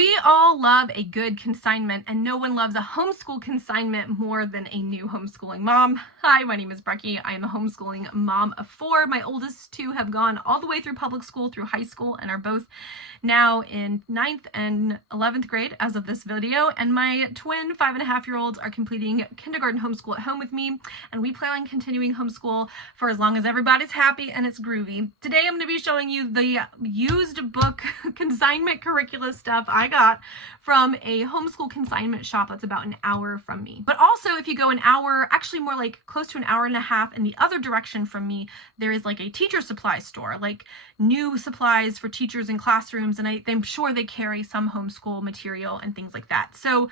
We all love a good consignment, and no one loves a homeschool consignment more than a new homeschooling mom. Hi, my name is Brecky. I am a homeschooling mom of 4. My oldest 2 have gone all the way through public school, through high school, and are both now in 9th and 11th grade as of this video. And my twin 5.5-year-olds are completing kindergarten homeschool at home with me, and we plan on continuing homeschool for as long as everybody's happy and it's groovy. Today I'm going to be showing you the used book consignment curricula stuff I got from a homeschool consignment shop that's about an hour from me. But also, if you go an hour, actually more like close to an hour and a half in the other direction from me, there is like a teacher supply store, like new supplies for teachers in classrooms, and I'm sure they carry some homeschool material and things like that. So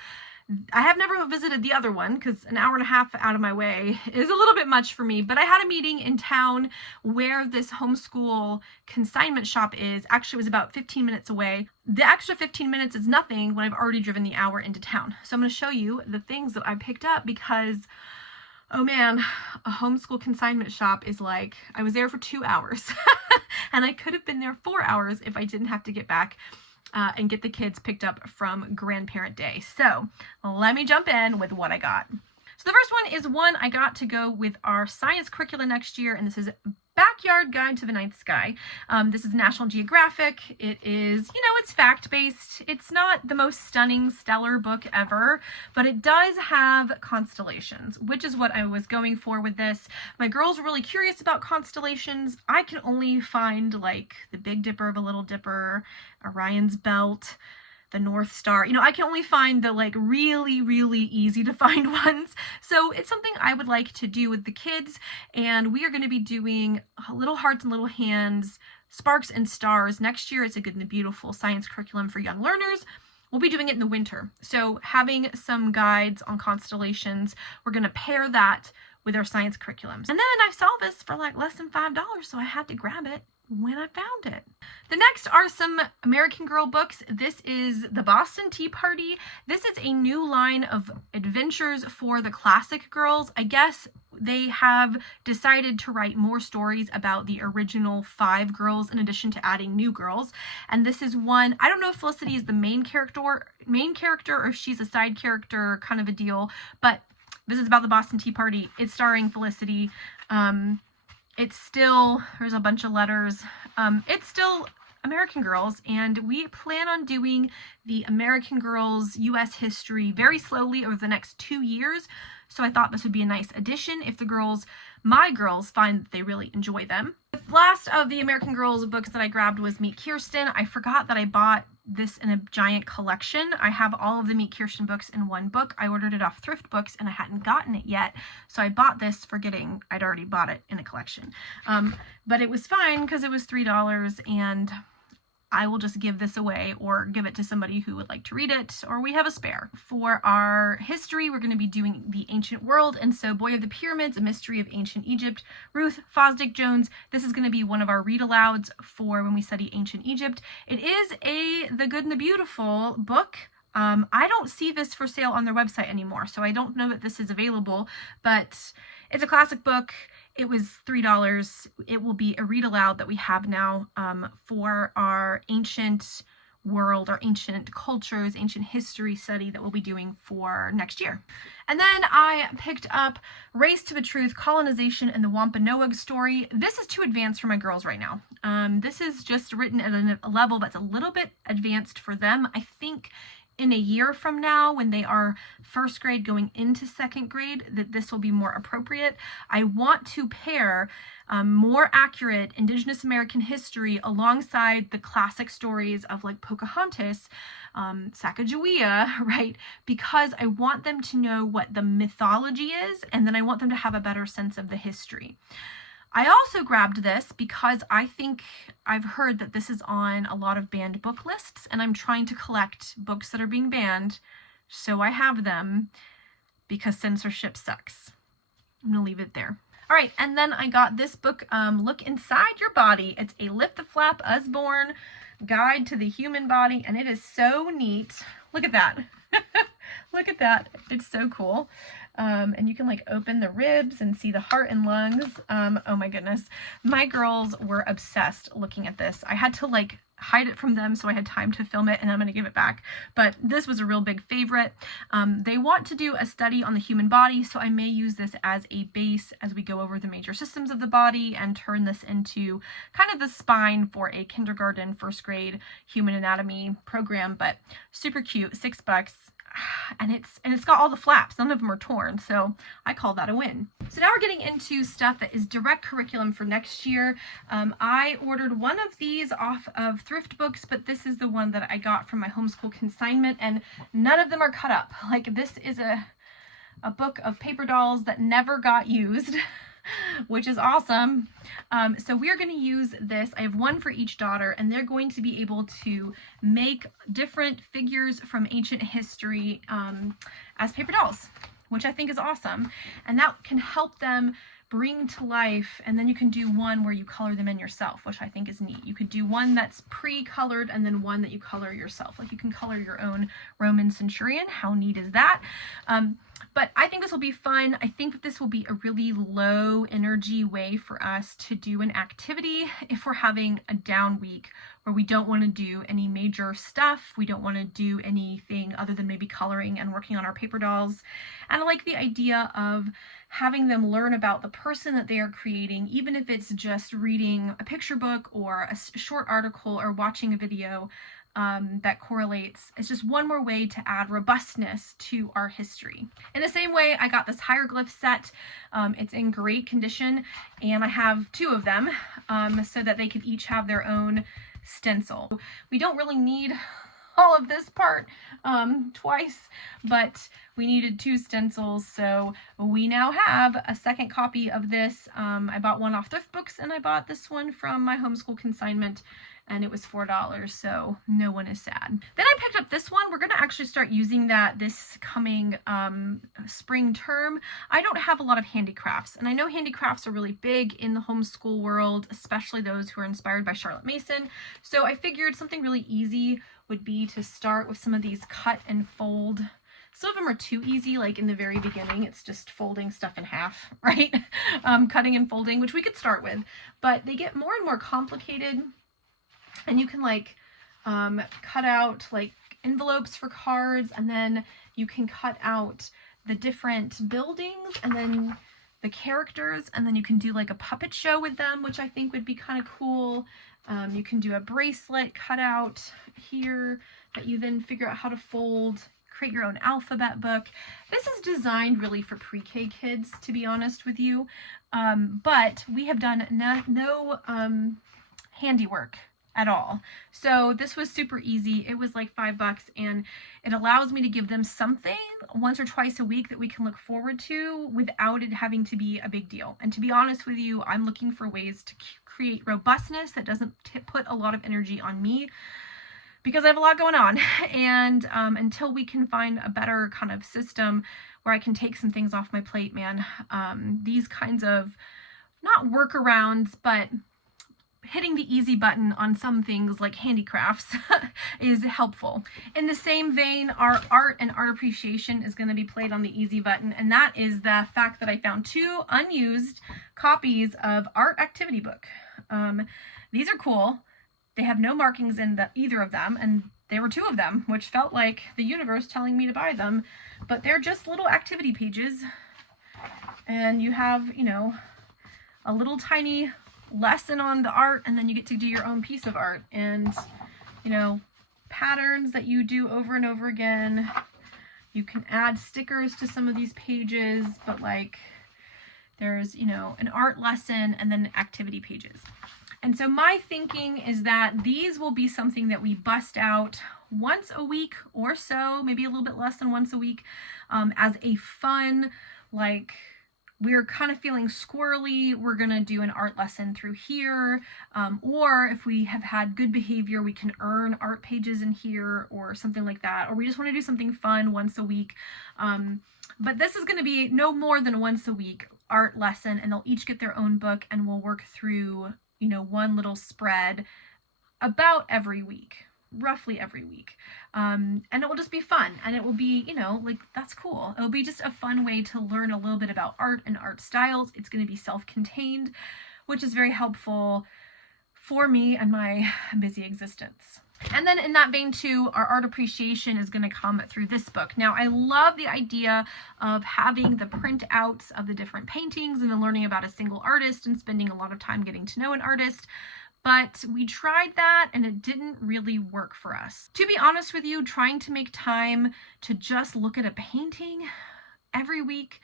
I have never visited the other one because an hour and a half out of my way is a little bit much for me, but I had a meeting in town where this homeschool consignment shop is. Actually, it was about 15 minutes away. The extra 15 minutes is nothing when I've already driven the hour into town. So I'm going to show you the things that I picked up because, oh man, a homeschool consignment shop is like, I was there for 2 hours and I could have been there 4 hours if I didn't have to get back and get the kids picked up from grandparent day. So let me jump in with what I got. So the first one is one I got to go with our science curricula next year, and this is Backyard Guide to the Night Sky. This is National Geographic. It is, it's fact-based. It's not the most stunning, stellar book ever, but it does have constellations, which is what I was going for with this. My girls were really curious about constellations. I can only find like the Big Dipper, the Little Dipper, Orion's Belt, the North Star. I can only find the like really, really easy to find ones. So it's something I would like to do with the kids. And we are going to be doing Little Hearts and Little Hands, Sparks and Stars. Next year, it's a Good and the Beautiful science curriculum for young learners. We'll be doing it in the winter. So having some guides on constellations, we're going to pair that with our science curriculums. And then I saw this for like less than $5, so I had to grab it when I found it. The next are some American Girl books. This is The Boston Tea Party. This is a new line of adventures for the classic girls. I guess they have decided to write more stories about the original 5 girls in addition to adding new girls. And this is one, I don't know if Felicity is the main character or if she's a side character kind of a deal, but this is about the Boston Tea Party. It's starring Felicity. It's still, there's a bunch of letters. It's still American Girls, and we plan on doing the American Girls U.S. history very slowly over the next 2 years. So I thought this would be a nice addition if the girls, my girls, find that they really enjoy them. The last of the American Girls books that I grabbed was Meet Kirsten. I forgot that I bought this in a giant collection. I have all of the Meet Kirsten books in one book. I ordered it off Thrift Books and I hadn't gotten it yet. So I bought this forgetting I'd already bought it in a collection. But it was fine because it was $3 and I will just give this away or give it to somebody who would like to read it, or we have a spare. For our history, we're going to be doing the ancient world, and so Boy of the Pyramids, A Mystery of Ancient Egypt, Ruth Fosdick Jones. This is going to be one of our read-alouds for when we study ancient Egypt. It is The Good and the Beautiful book. I don't see this for sale on their website anymore, so I don't know that this is available, but it's a classic book. It was $3. It will be a read aloud that we have now for our ancient world, our ancient cultures, ancient history study that we'll be doing for next year. And then I picked up Race to the Truth, Colonization, and the Wampanoag Story. This is too advanced for my girls right now. This is just written at a level that's a little bit advanced for them. I think in a year from now, when they are 1st grade going into 2nd grade, that this will be more appropriate. I want to pair more accurate Indigenous American history alongside the classic stories of like Pocahontas, Sacagawea, right? Because I want them to know what the mythology is, and then I want them to have a better sense of the history. I also grabbed this because I think I've heard that this is on a lot of banned book lists, and I'm trying to collect books that are being banned, so I have them because censorship sucks. I'm going to leave it there. All right, and then I got this book, Look Inside Your Body. It's a Lift the Flap Usborne Guide to the Human Body, and it is so neat. Look at that. Look at that. It's so cool. And you can like open the ribs and see the heart and lungs. Oh my goodness. My girls were obsessed looking at this. I had to like hide it from them so I had time to film it, and I'm going to give it back. But this was a real big favorite. They want to do a study on the human body, so I may use this as a base as we go over the major systems of the body and turn this into kind of the spine for a kindergarten, first grade human anatomy program. But super cute, $6. And it's got all the flaps. None of them are torn, so I call that a win. So now we're getting into stuff that is direct curriculum for next year. I ordered one of these off of thrift books, but this is the one that I got from my homeschool consignment, and none of them are cut up. Like, this is a book of paper dolls that never got used, which is awesome. So we're going to use this. I have one for each daughter, and they're going to be able to make different figures from ancient history as paper dolls, which I think is awesome. And that can help them bring to life, and then you can do one where you color them in yourself, which I think is neat. You could do one that's pre-colored and then one that you color yourself. Like, you can color your own Roman centurion. How neat is that? But I think this will be fun. I think that this will be a really low energy way for us to do an activity if we're having a down week where we don't want to do any major stuff. We don't want to do anything other than maybe coloring and working on our paper dolls. And I like the idea of having them learn about the person that they are creating, even if it's just reading a picture book or a short article or watching a video that correlates. It's just one more way to add robustness to our history. In the same way, I got this hieroglyph set. It's in great condition, and I have two of them so that they can each have their own stencil. We don't really need all of this part twice, but we needed two stencils, so we now have a second copy of this. I bought one off thrift books, and I bought this one from my homeschool consignment, and it was $4, so no one is sad. Then I picked up this one. We're going to actually start using that this coming spring term. I don't have a lot of handicrafts, and I know handicrafts are really big in the homeschool world, especially those who are inspired by Charlotte Mason. So I figured something really easy would be to start with some of these cut and fold. Some of them are too easy, like in the very beginning, it's just folding stuff in half, right? Cutting and folding, which we could start with, but they get more and more complicated. And you can like cut out like envelopes for cards, and then you can cut out the different buildings and then the characters, and then you can do like a puppet show with them, which I think would be kind of cool. You can do a bracelet cut out here that you then figure out how to fold, create your own alphabet book. This is designed really for pre-K kids, to be honest with you, but we have done no handiwork at all. So this was super easy. It was like $5, and it allows me to give them something once or twice a week that we can look forward to without it having to be a big deal. And to be honest with you, I'm looking for ways to create robustness that doesn't put a lot of energy on me, because I have a lot going on. And until we can find a better kind of system where I can take some things off my plate, man, these kinds of, not workarounds, but hitting the easy button on some things like handicrafts is helpful. In the same vein, our art and art appreciation is going to be played on the easy button, and that is the fact that I found two unused copies of Art Activity Book. These are cool. They have no markings in either of them, and there were two of them, which felt like the universe telling me to buy them, but they're just little activity pages, and you have, you know, a little tiny lesson on the art, and then you get to do your own piece of art, and, you know, patterns that you do over and over again. You can add stickers to some of these pages, but like there's, you know, an art lesson and then activity pages. And so my thinking is that these will be something that we bust out once a week or so, maybe a little bit less than once a week, as a fun, like, we're kind of feeling squirrely, we're going to do an art lesson through here, or if we have had good behavior, we can earn art pages in here or something like that, or we just want to do something fun once a week. But this is going to be no more than once a week art lesson, and they'll each get their own book, and we'll work through, you know, one little spread about every week. Roughly every week, and it will just be fun, and it will be, you know, like, that's cool. It'll be just a fun way to learn a little bit about art and art styles. It's going to be self-contained, which is very helpful for me and my busy existence. And then in that vein too, our art appreciation is going to come through this book. Now, I love the idea of having the printouts of the different paintings and then learning about a single artist and spending a lot of time getting to know an artist. But we tried that and it didn't really work for us. To be honest with you, trying to make time to just look at a painting every week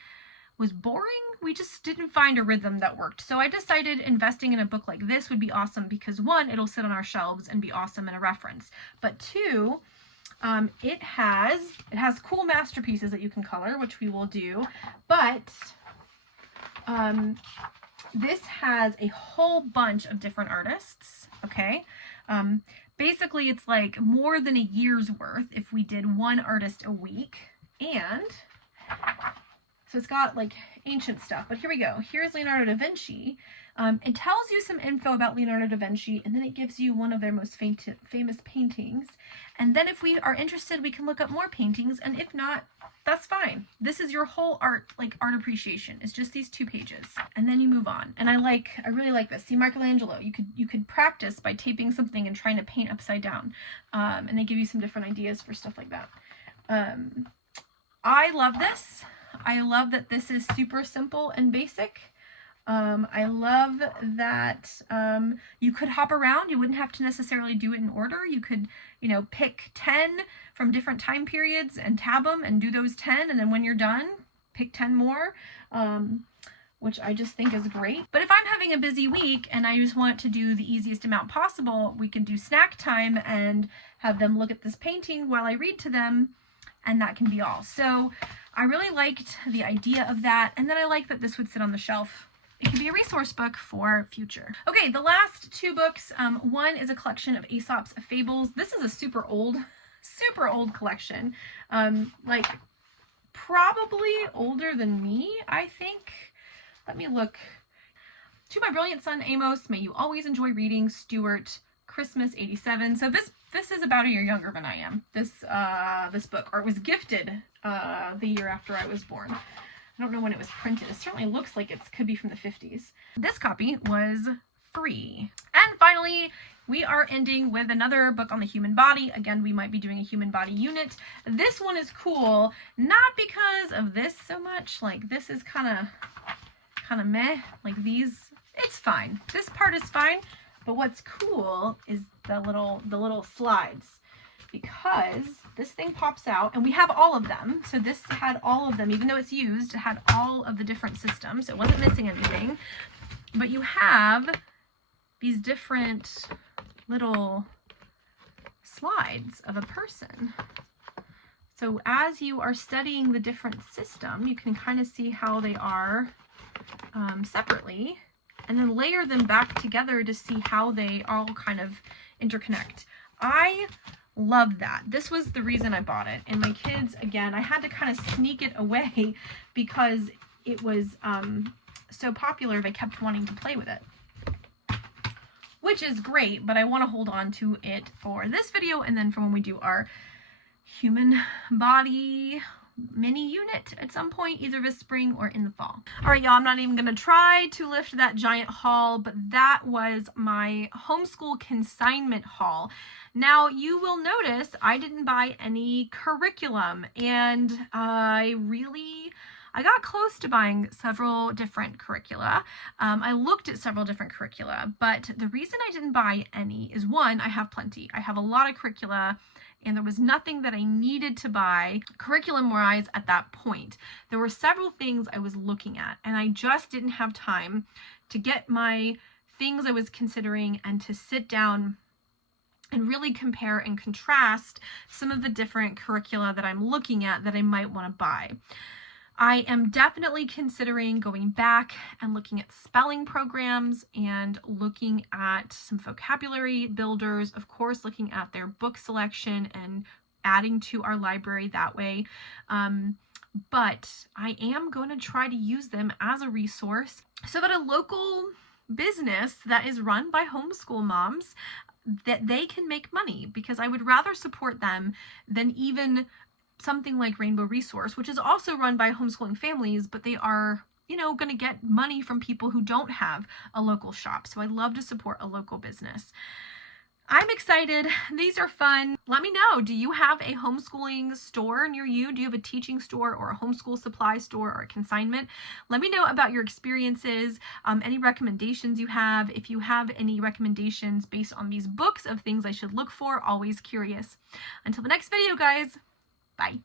was boring. We just didn't find a rhythm that worked. So I decided investing in a book like this would be awesome because one, it'll sit on our shelves and be awesome in a reference. But two, it has cool masterpieces that you can color, which we will do. But this has a whole bunch of different artists, okay? Basically, it's like more than a year's worth if we did one artist a week. And so it's got like ancient stuff, but here we go. Here's Leonardo da Vinci. It tells you some info about Leonardo da Vinci, and then it gives you one of their most famous paintings. And then if we are interested, we can look up more paintings, and if not, that's fine. This is your whole art appreciation. It's just these 2 pages, and then you move on. And I really like this. See, Michelangelo, you could practice by taping something and trying to paint upside down, and they give you some different ideas for stuff like that. I love this. I love that this is super simple and basic. I love that you could hop around. You wouldn't have to necessarily do it in order. You could, pick 10 from different time periods and tab them and do those 10. And then when you're done, pick 10 more, which I just think is great. But if I'm having a busy week and I just want to do the easiest amount possible, we can do snack time and have them look at this painting while I read to them. And that can be all. So I really liked the idea of that. And then I like that this would sit on the shelf. It could be a resource book for future. Okay, the last 2 books. One is a collection of Aesop's Fables. This is a super old collection. Like probably older than me, I think. Let me look. To my brilliant son, Amos, may you always enjoy reading, Stuart, Christmas 87. So this is about a year younger than I am. This book, or it was gifted the year after I was born. I don't know when it was printed. It certainly looks like it could be from the 50s. This copy was free. And finally, we are ending with another book on the human body. Again, we might be doing a human body unit. This one is cool, not because of this so much. Like this is kind of meh. Like these, it's fine. This part is fine. But what's cool is the little slides, because this thing pops out and we have all of them. So this had all of them, even though it's used, it had all of the different systems. It wasn't missing anything, but you have these different little slides of a person. So as you are studying the different system, you can kind of see how they are separately, and then layer them back together to see how they all kind of interconnect. I love that. This was the reason I bought it. And my kids, again, I had to kind of sneak it away because it was so popular. They kept wanting to play with it, which is great, but I want to hold on to it for this video and then for when we do our human body mini unit at some point, either this spring or in the fall. All right, y'all, I'm not even going to try to lift that giant haul, but that was my homeschool consignment haul. Now, you will notice I didn't buy any curriculum, and I got close to buying several different curricula. I looked at several different curricula, but the reason I didn't buy any is, one, I have plenty. I have a lot of curricula, and there was nothing that I needed to buy curriculum-wise at that point. There were several things I was looking at, and I just didn't have time to get my things I was considering and to sit down and really compare and contrast some of the different curricula that I'm looking at that I might want to buy. I am definitely considering going back and looking at spelling programs and looking at some vocabulary builders, of course, looking at their book selection and adding to our library that way. But I am going to try to use them as a resource so that a local business that is run by homeschool moms, that they can make money, because I would rather support them than even something like Rainbow Resource, which is also run by homeschooling families, but they are going to get money from people who don't have a local shop. So I love to support a local business. I'm excited. These are fun. Let me know. Do you have a homeschooling store near you? Do you have a teaching store or a homeschool supply store or a consignment? Let me know about your experiences, any recommendations you have. If you have any recommendations based on these books of things I should look for, always curious. Until the next video, guys. Bye.